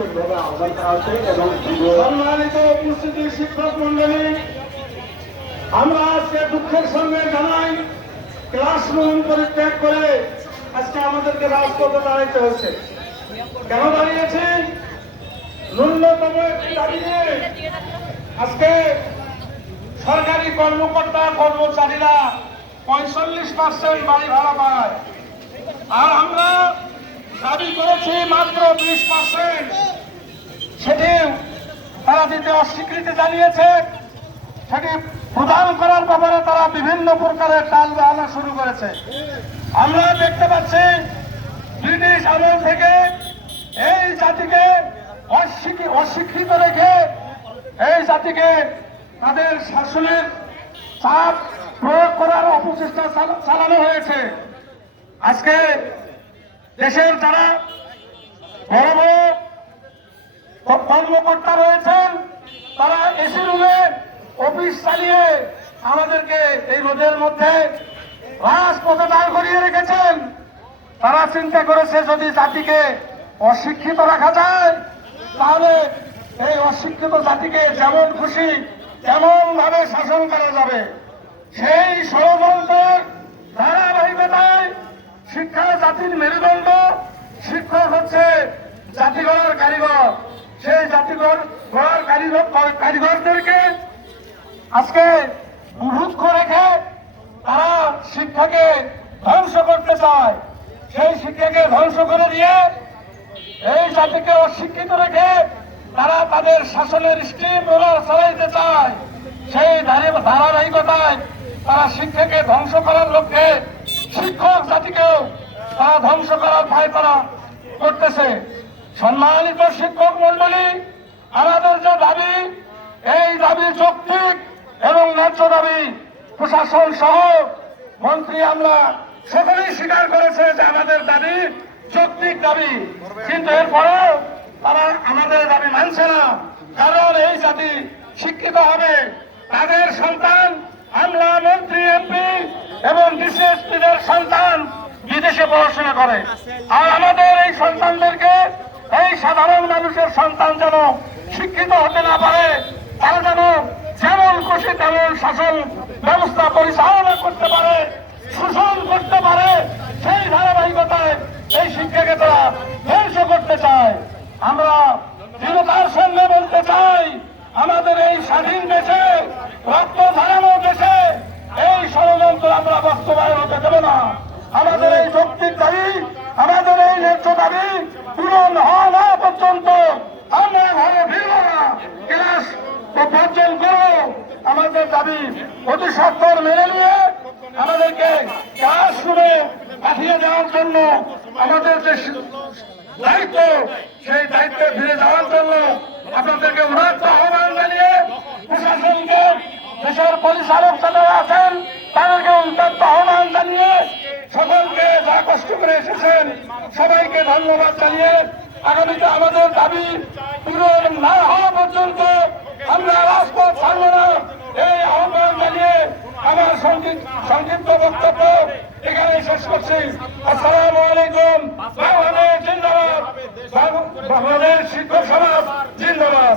বিশেষভাবে আহ্বান করা হচ্ছে। এবং সম্মানিত উপস্থিতি শিক্ষক মন্ডলী, আমরা আজকে দুঃখের সঙ্গে জানাই ক্লাসরুম পরিত্যাগ করে আজকে আমাদেরকে রাজপথে দাঁড়াইতে হচ্ছে। কেন দাঁড়িয়েছি? ন্যূনতম একটি দাবি নিয়ে। আজকে সরকারি কর্মকর্তা কর্মচারীরা 45% বাড়ি ভাড়া পায়, আর আমরা দাবি করেছি মাত্র 20%। সেটি তারা দিতে অস্বীকৃতি জানিয়েছে। সেটি প্রদান করার ব্যাপারে তারা বিভিন্ন প্রকারের টাল বাহানা শুরু করেছে। আমরা দেখতে পাচ্ছি ব্রিটিশ আমল থেকে এই জাতিকে অশিক্ষিত রেখে এই জাতিকে তাদের শাসনের চাপ প্রয়োগ করার অপচেষ্টা চালানো হয়েছে। আজকে দেশের যারা বড় বড় কর্মকর্তা রয়েছেন তারা এসি রুমে অফিস চালিয়ে আমাদেরকে এই রোদের মধ্যে রাজপথে দাঁড় করিয়ে রেখেছেন। তারা চিন্তা করেছে যদি জাতিকে অশিক্ষিত রাখা যায় তাহলে এই অশিক্ষিত জাতিকে যেমন খুশি তেমন ভাবে শাসন করা যাবে। সেই ষড়যন্ত্রের ধারাবাহিকতায় শিক্ষা জাতির মেরুদণ্ড, শিক্ষক হচ্ছে জাতি গড়ার কারিগর। সেই জাতি গড়ার কারিগরদেরকে আজকে বুভুক্ষ রেখে তারা শিক্ষাকে ধ্বংস করতে চায়। সেই শিক্ষাকে ধ্বংস করে দিয়ে এই জাতিকে অশিক্ষিত রেখে তারা তাদের শাসনের স্টিম রোলার চালাইতে চায়। সেই ধারাবাহিকতায় তারা শিক্ষাকে ধ্বংস করার লক্ষ্যে শিক্ষক জাতিকেও তারা ধ্বংস করার পায়তারা করতেছে। সম্মানিত শিক্ষক মন্ডলী, আমাদের যে দাবি, এই দাবি যৌক্তিক এবং ন্যায্য দাবি। প্রশাসন সহ মন্ত্রী আমরা সকলেই স্বীকার করেছে যে আমাদের দাবি যৌক্তিক দাবি, কিন্তু এরপরেও তারা আমাদের দাবি মানছে না। কারণ এই জাতি শিক্ষিত হবে, তাদের সন্তান আমলা, মন্ত্রী, এমপি এবং ডিসিএসপিদের সন্তান বিদেশে পড়াশোনা করে, আর আমাদের এই সন্তানদেরকে, এই সাধারণ মানুষের সন্তান যেন শিক্ষিত হতে না পারে, তারা যেন যেমন খুশি তেমন শাসন ব্যবস্থা পরিচালনা করতে পারে, শোষণ করতে পারে, সেই ধারাবাহিকতায় এই শিক্ষাকে তারা ধ্বংস করতে চায়। আমরা দৃঢ়তার সঙ্গে বলতে চাই, আমাদের এই স্বাধীন দেশে, রক্ত ঝরানো দেশে এই ষড়যন্ত্র আমরা বাস্তবায়ন হতে দেব না। আমাদের এই যৌক্তিক দাবি, আমাদের এই ন্যায্য দাবি পূরণ হওয়া না পর্যন্ত আমরা ঘরে ফিরব না, ক্লাস বর্জন করব। আমাদের দাবি অতি সত্বর মেনে নিয়ে আমাদেরকে ক্লাসরুমে পাঠিয়ে দেওয়ার জন্য আমাদের যে দায়িত্ব, সেই দায়িত্বে ফিরে যাওয়ার জন্য আপনাদেরকে উদাত্ত আহ্বান জানিয়ে প্রশাসনকে, দেশের পরিচালক যারা আছেন তাদেরকে উদাত্ত আহ্বান জানিয়ে সকলকে যা কষ্ট করে এসেছেন সবাইকে ধন্যবাদ জানিয়ে আগামীতে আমাদের দাবি পূরণ না হওয়া পর্যন্ত আমরা রাজপথ ছাড়ব না, এই আহ্বান জানিয়ে আমার সংক্ষিপ্ত বক্তব্য এখানে শেষ করছি। আসসালামু আলাইকুম। বাংলাদেশ জিন্দাবাদ, বাংলাদেশ শিক্ষক সমাজ জিন্দাবাদ।